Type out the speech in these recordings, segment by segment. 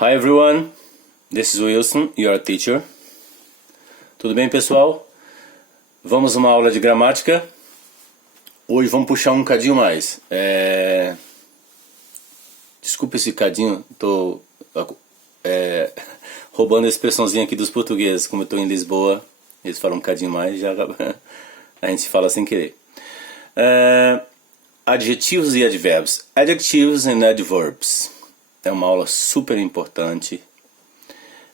Hi everyone, this is Wilson, your teacher. Tudo bem, pessoal? Vamos a uma aula de gramática. Hoje vamos puxar um cadinho mais. Desculpa esse cadinho, tô roubando a expressãozinha aqui dos portugueses. Como eu tô em Lisboa, eles falam um cadinho mais, já a gente fala sem querer. Adjetivos e advérbios. Adjectives and adverbs. É uma aula super importante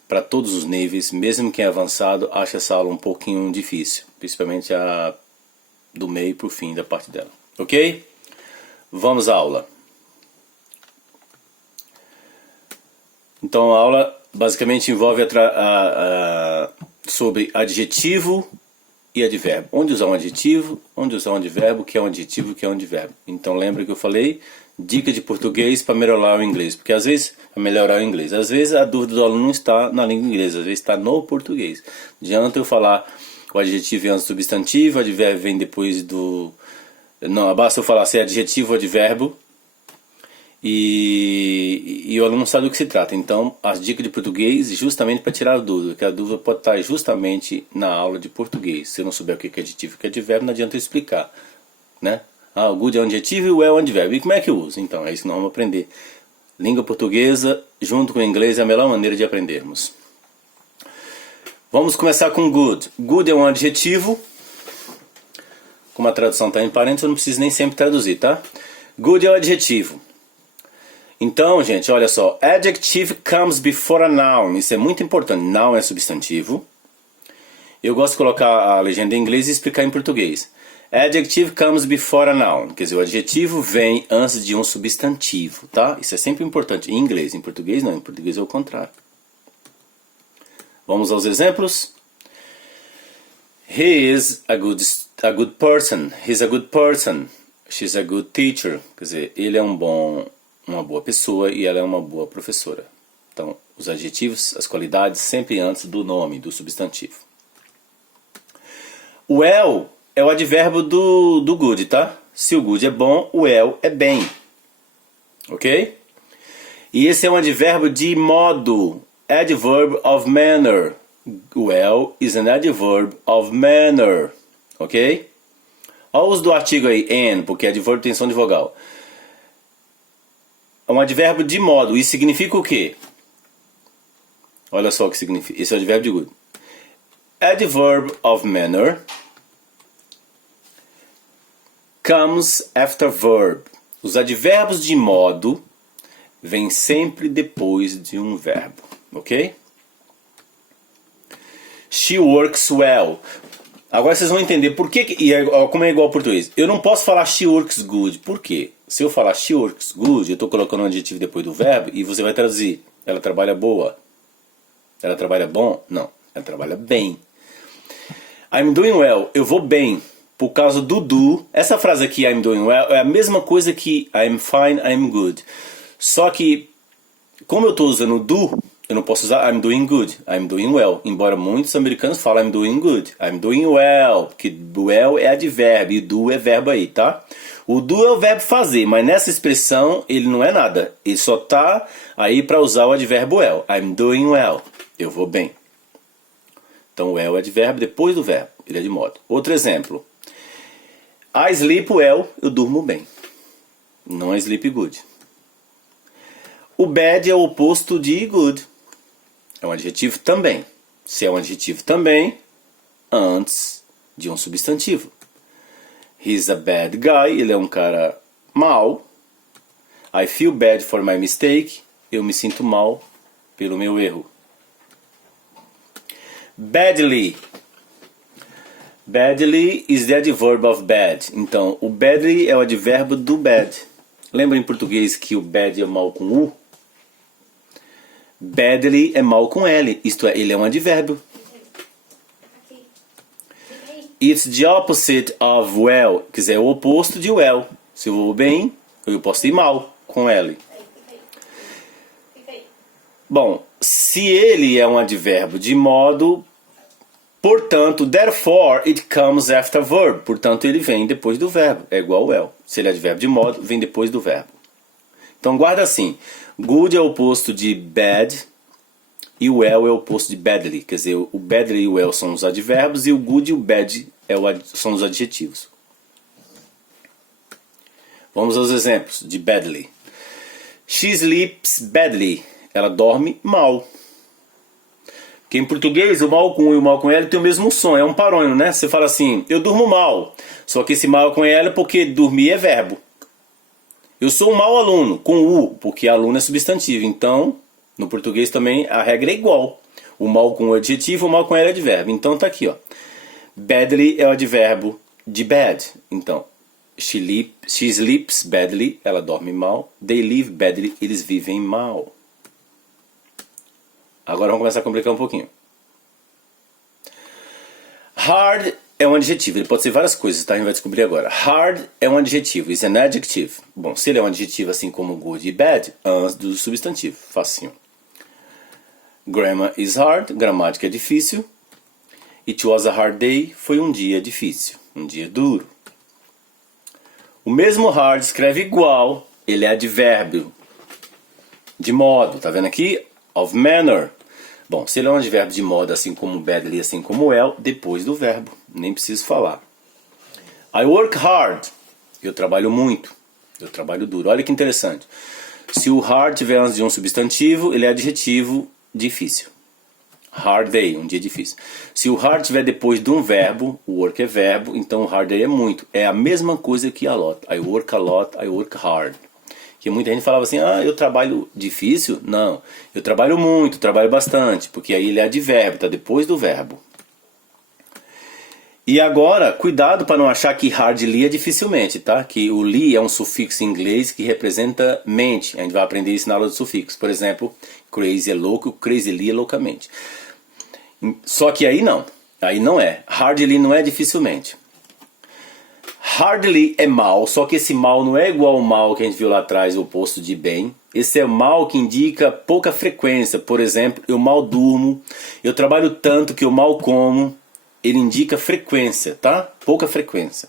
para todos os níveis. Mesmo quem é avançado acha essa aula um pouquinho difícil, principalmente a do meio para o fim da parte dela. Ok? Vamos à aula. Então a aula basicamente envolve sobre adjetivo e advérbio. Onde usar um adjetivo, onde usar um advérbio, o que é um adjetivo, o que é um advérbio. Então lembra que eu falei, dica de português para melhorar o inglês. Porque às vezes, para melhorar o inglês, às vezes a dúvida do aluno não está na língua inglesa, às vezes está no português. Não adianta eu falar o adjetivo antes do substantivo, o advérbio vem depois do... Não, basta eu falar se é adjetivo ou advérbio e o aluno não sabe do que se trata. Então, as dicas de português justamente para tirar a dúvida, porque a dúvida pode estar justamente na aula de português. Se eu não souber o que é adjetivo e o que é advérbio, não adianta eu explicar, né? O good é um adjetivo e o well é um advérbio. E como é que eu uso? Então, é isso que nós vamos aprender. Língua portuguesa junto com o inglês é a melhor maneira de aprendermos. Vamos começar com good. Good é um adjetivo. Como a tradução está em parênteses, eu não preciso nem sempre traduzir, tá? Good é um adjetivo. Então, gente, olha só. Adjective comes before a noun. Isso é muito importante. Noun é substantivo. Eu gosto de colocar a legenda em inglês e explicar em português. Adjective comes before a noun. Quer dizer, o adjetivo vem antes de um substantivo, tá? Isso é sempre importante. Em inglês, em português não. Em português é o contrário. Vamos aos exemplos. He is a good person. He's a good person. She's a good teacher. Quer dizer, ele é uma boa pessoa e ela é uma boa professora. Então, os adjetivos, as qualidades, sempre antes do nome, do substantivo. Well é o advérbio do good, tá? Se o good é bom, o well é bem. Ok? E esse é um advérbio de modo. Adverb of manner. Well is an adverb of manner. Ok? Olha o uso do artigo aí, and, porque advérbio tem som de vogal. É um advérbio de modo. Isso significa o quê? Olha só o que significa. Esse é o advérbio de good. Adverb of manner comes after verb. Os advérbios de modo vêm sempre depois de um verbo. Ok? She works well. Agora vocês vão entender por que, como é igual ao português. Eu não posso falar she works good. Por quê? Se eu falar she works good, eu estou colocando um adjetivo depois do verbo e você vai traduzir. Ela trabalha boa. Ela trabalha bom? Não. Ela trabalha bem. I'm doing well. Eu vou bem. Por causa do do. Essa frase aqui, I'm doing well, é a mesma coisa que I'm fine, I'm good. Só que, como eu estou usando do, eu não posso usar I'm doing good, I'm doing well. Embora muitos americanos falem I'm doing good, I'm doing well. Porque well é advérbio e do é verbo aí, tá? O do é o verbo fazer, mas nessa expressão ele não é nada. Ele só tá aí para usar o advérbio well. I'm doing well. Eu vou bem. Então well é advérbio depois do verbo. Ele é de modo. Outro exemplo. I sleep well. Eu durmo bem. Não é sleep good. O bad é o oposto de good. É um adjetivo também. Se é um adjetivo também, antes de um substantivo. He's a bad guy. Ele é um cara mau. I feel bad for my mistake. Eu me sinto mal pelo meu erro. Badly. Badly is the adverb of bad. Então, o badly é o advérbio do bad. Lembra em português que o bad é mal com U? Badly é mal com L. Isto é, ele é um advérbio. It's the opposite of well. Quer dizer, é o oposto de well. Se eu vou bem, eu posso ir mal com L. Bom, se ele é um advérbio de modo... Portanto, therefore, it comes after verb. Portanto, ele vem depois do verbo. É igual well. Se ele é advérbio de modo, vem depois do verbo. Então, guarda assim. Good é o oposto de bad e o well é o oposto de badly. Quer dizer, o badly e o well são os advérbios e o good e o bad são os adjetivos. Vamos aos exemplos de badly. She sleeps badly. Ela dorme mal. Que em português o mal com U e o mal com L tem o mesmo som, é um parônimo, né? Você fala assim, eu durmo mal. Só que esse mal com L é porque dormir é verbo. Eu sou um mau aluno, com U, porque aluno é substantivo. Então, no português também a regra é igual. O mal com U é adjetivo, o mal com L é advérbio. Então tá aqui, ó. Badly é o advérbio de bad. Então, she sleeps badly, ela dorme mal. They live badly, eles vivem mal. Agora vamos começar a complicar um pouquinho. Hard é um adjetivo, ele pode ser várias coisas, tá? A gente vai descobrir agora. Hard é um adjetivo, is an adjective. Bom, se ele é um adjetivo assim como good e bad, antes do substantivo, facinho. Grammar is hard, gramática é difícil. It was a hard day, foi um dia difícil, um dia duro. O mesmo hard escreve igual, ele é advérbio de modo, tá vendo aqui? Of manner. Bom, se ele é um advérbio de modo, assim como badly, assim como well, depois do verbo, nem preciso falar. I work hard. Eu trabalho muito. Eu trabalho duro. Olha que interessante. Se o hard tiver antes de um substantivo, ele é adjetivo difícil. Hard day, um dia difícil. Se o hard tiver depois de um verbo, o work é verbo, então o hard day é muito. É a mesma coisa que a lot. I work a lot, I work hard. Que muita gente falava assim, eu trabalho difícil? Não, eu trabalho muito, trabalho bastante, porque aí ele é advérbio, está depois do verbo. E agora, cuidado para não achar que hardly é dificilmente, tá? Que o li é um sufixo em inglês que representa mente. A gente vai aprender isso na aula de sufixos. Por exemplo, crazy é louco, crazily é loucamente. Só que aí não é. Hardly não é dificilmente. Hardly é mal, só que esse mal não é igual ao mal que a gente viu lá atrás, o oposto de bem. Esse é mal que indica pouca frequência. Por exemplo, eu mal durmo, eu trabalho tanto que eu mal como. Ele indica frequência, tá? Pouca frequência.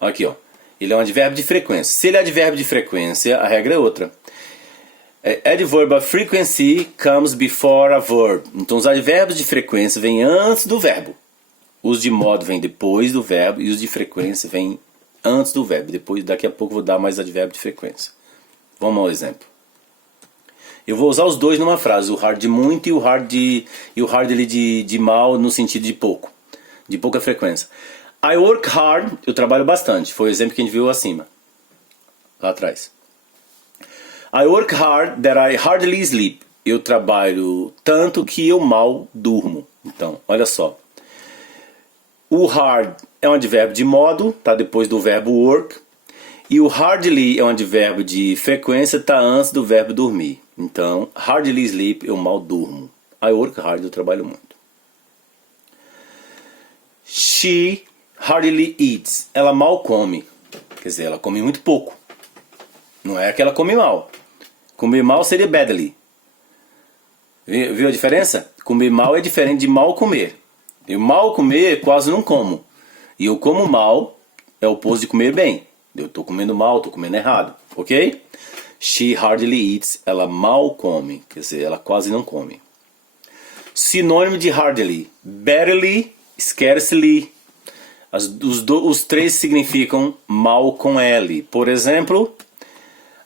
Aqui, ó. Ele é um advérbio de frequência. Se ele é advérbio de frequência, a regra é outra. Adverb of frequency comes before a verb. Então os advérbios de frequência vêm antes do verbo. Os de modo vêm depois do verbo e os de frequência vêm antes do verbo. Daqui a pouco eu vou dar mais advérbio de frequência. Vamos ao exemplo. Eu vou usar os dois numa frase, o hard de muito e o hardly de mal no sentido de pouco, de pouca frequência. I work hard, eu trabalho bastante, foi o exemplo que a gente viu acima, lá atrás. I work hard that I hardly sleep, eu trabalho tanto que eu mal durmo. Então, olha só. O hard é um advérbio de modo, está depois do verbo work. E o hardly é um advérbio de frequência, está antes do verbo dormir. Então, hardly sleep, eu mal durmo. I work hard, eu trabalho muito. She hardly eats. Ela mal come. Quer dizer, ela come muito pouco. Não é que ela come mal. Comer mal seria badly. Viu a diferença? Comer mal é diferente de mal comer. Eu mal comer quase não como. E eu como mal é o oposto de comer bem. Eu estou comendo mal, estou comendo errado. Ok? She hardly eats. Ela mal come. Quer dizer, ela quase não come. Sinônimo de hardly. Barely, scarcely. Os três significam mal com L. Por exemplo,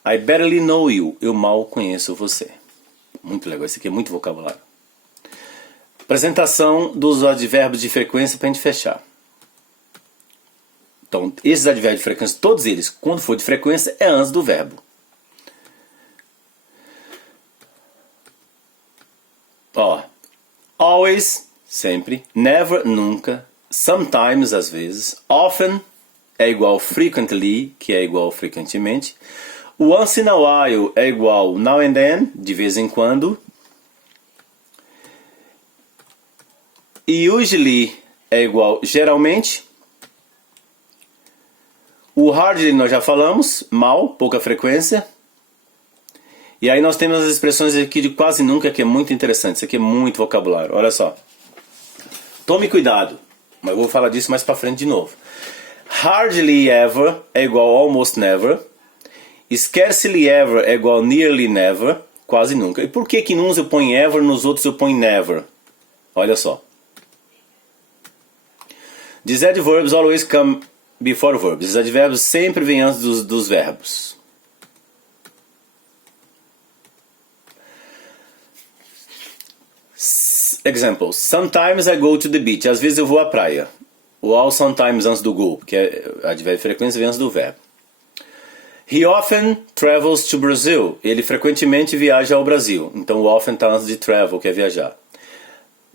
I barely know you. Eu mal conheço você. Muito legal. Esse aqui é muito vocabulário. Apresentação dos advérbios de frequência para a gente fechar. Então, esses advérbios de frequência, todos eles, quando for de frequência, é antes do verbo. Ó, always, sempre. Never, nunca. Sometimes, às vezes. Often é igual frequently, que é igual frequentemente. Once in a while é igual now and then, de vez em quando. Usually é igual geralmente. O hardly nós já falamos, mal, pouca frequência. E aí nós temos as expressões aqui de quase nunca, que é muito interessante. Isso aqui é muito vocabulário, olha só. Tome cuidado, mas eu vou falar disso mais pra frente de novo. Hardly ever é igual almost never. Scarcely ever é igual a nearly never, quase nunca. E por que que nos eu ponho ever, nos outros eu ponho never? Olha só. These adverbs always come before verbs. Os advérbios sempre vêm antes dos verbos. Example. Sometimes I go to the beach. Às vezes eu vou à praia. O all sometimes antes do go, que é advérbio de frequência vem antes do verbo. He often travels to Brazil. Ele frequentemente viaja ao Brasil. Então o often está antes de travel, que é viajar.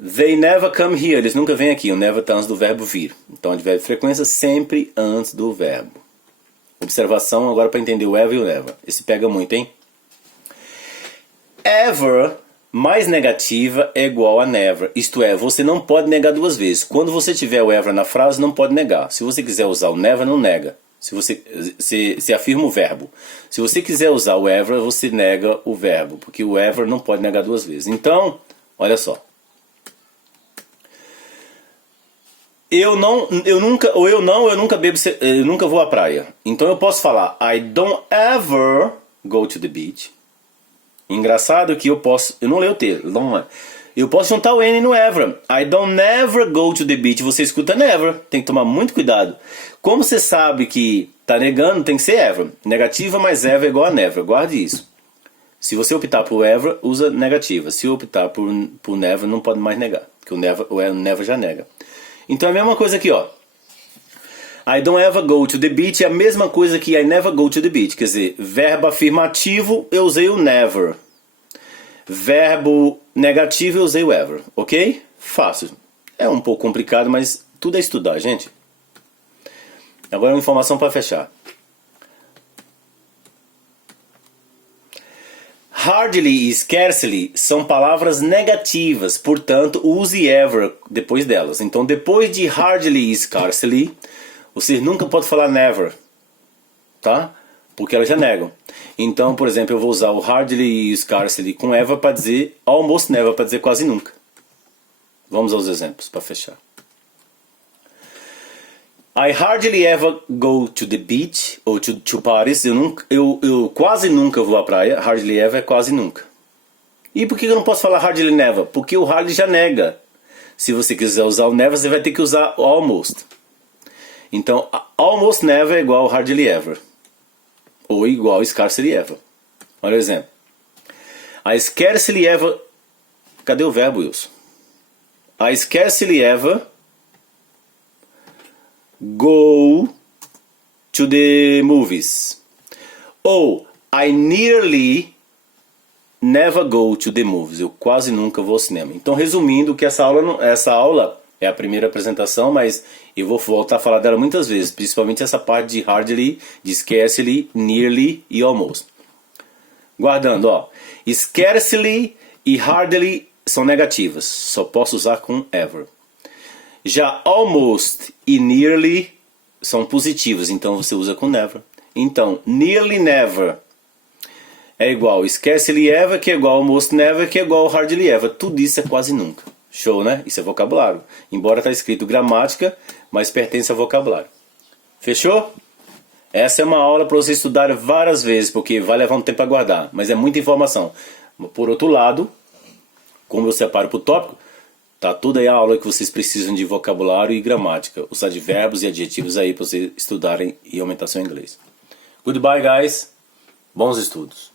They never come here. Eles nunca vêm aqui. O never está antes do verbo vir. Então advérbio de frequência sempre antes do verbo. Observação agora para entender o ever e o never. Esse pega muito, hein? Ever mais negativa é igual a never. Isto é, você não pode negar duas vezes. Quando você tiver o ever na frase, não pode negar. Se você quiser usar o never, não nega. Se você se afirma o verbo. Se você quiser usar o ever, você nega o verbo. Porque o ever não pode negar duas vezes. Então, olha só. Eu nunca vou à praia. Então eu posso falar I don't ever go to the beach. Engraçado que eu não leio o texto. Eu posso juntar o N no ever. I don't never go to the beach. Você escuta never. Tem que tomar muito cuidado. Como você sabe que está negando, tem que ser ever. Negativa mais ever é igual a never. Guarde isso. Se você optar por ever, usa negativa. Se optar por never, não pode mais negar. Porque o never já nega. Então é a mesma coisa aqui, ó. I don't ever go to the beach é a mesma coisa que I never go to the beach. Quer dizer, verbo afirmativo, eu usei o never. Verbo negativo, eu usei o ever. Ok? Fácil. É um pouco complicado, mas tudo é estudar, gente. Agora uma informação para fechar. Hardly e scarcely são palavras negativas, portanto, use ever depois delas. Então, depois de hardly e scarcely, você nunca pode falar never, tá? Porque elas já negam. Então, por exemplo, eu vou usar o hardly e scarcely com ever para dizer almost never, para dizer quase nunca. Vamos aos exemplos para fechar. I hardly ever go to the beach ou to parties. Eu quase nunca vou à praia. Hardly ever é quase nunca. E por que eu não posso falar hardly never? Porque o hardly já nega. Se você quiser usar o never, você vai ter que usar o almost. Então, almost never é igual hardly ever. Ou igual scarcely ever. Olha o exemplo. I scarcely ever... Cadê o verbo, Wilson? I scarcely ever go to the movies. Ou I nearly never go to the movies. Eu quase nunca vou ao cinema. Então, resumindo, que essa aula é a primeira apresentação, mas eu vou voltar a falar dela muitas vezes, principalmente essa parte de hardly, de scarcely, nearly e almost. Guardando, ó, scarcely e hardly são negativas, só posso usar com ever. Já almost e nearly são positivas, então você usa com never. Então, nearly never é igual scarcely ever, que é igual almost never, que é igual hardly ever. Tudo isso é quase nunca. Show, né? Isso é vocabulário. Embora está escrito gramática, mas pertence ao vocabulário. Fechou? Essa é uma aula para você estudar várias vezes, porque vai levar um tempo a guardar, mas é muita informação. Por outro lado, como eu separo por tópico, tá toda aí a aula que vocês precisam de vocabulário e gramática, os advérbios e adjetivos aí para vocês estudarem e aumentar seu inglês. Goodbye, guys. Bons estudos.